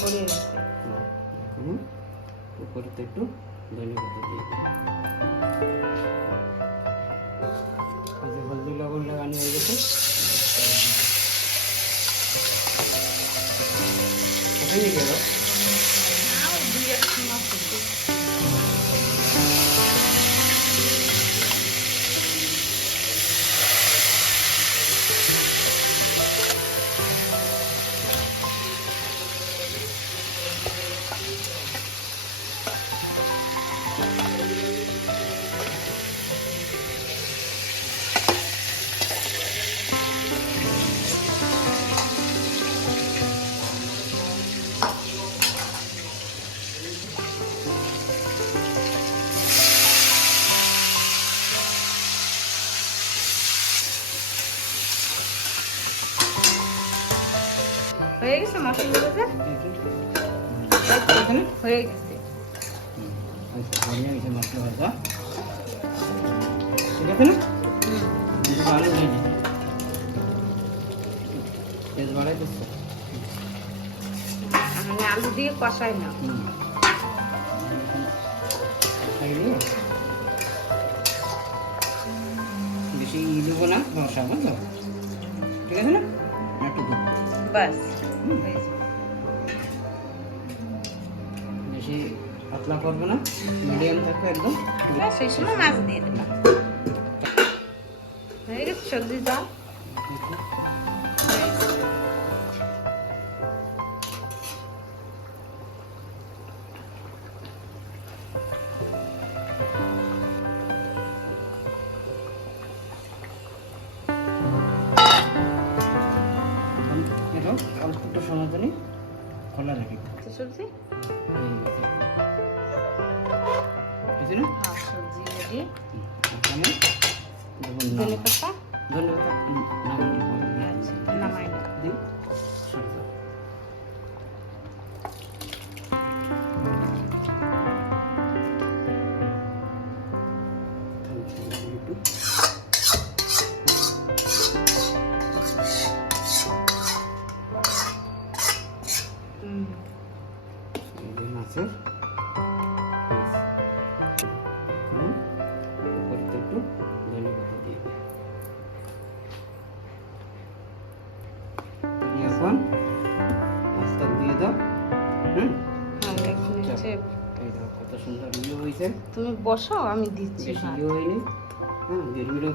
ভরে গেছে। এখন উপরে তো একটু ধনে পাতা দিয়ে দিই। হলদি লবণ লাগানো হয়ে গেছে। ওখানে গেল হয়ে গেছে মশলা ভাজা, হয়ে গেছে। হয়ে গেছে মশলা ভাজা, ঠিক আছে না? আলু হয়ে যেতে তেল বাড়াই দিচ্ছ, মানে আলু দিয়ে কষাই না। বেশি দেবো না, রসা বুঝলো, ঠিক আছে না? একটু দেবো বাস, বেশি পাতলা করবো না, মিডিয়াম থাকবে একদম। সেই সময় মাছ দিয়ে দেবো। হয়ে গেছে সবজি দাও। অল্প একটু সময় ধরে খোলা রাখি সবজি, সবজি রেডি। ধনে পাতা, আচ্ছা নামাই না। মাছের উপরে তো একটু ধনে পাতা দিয়ে দিই। এখন মাছটা দিয়ে দাও। এই দেখো কত সুন্দর ইয়ে হয়েছে। তুমি বসাও, আমি দিচ্ছি। বেশি ইয়ে হয়নি, গিরগিরে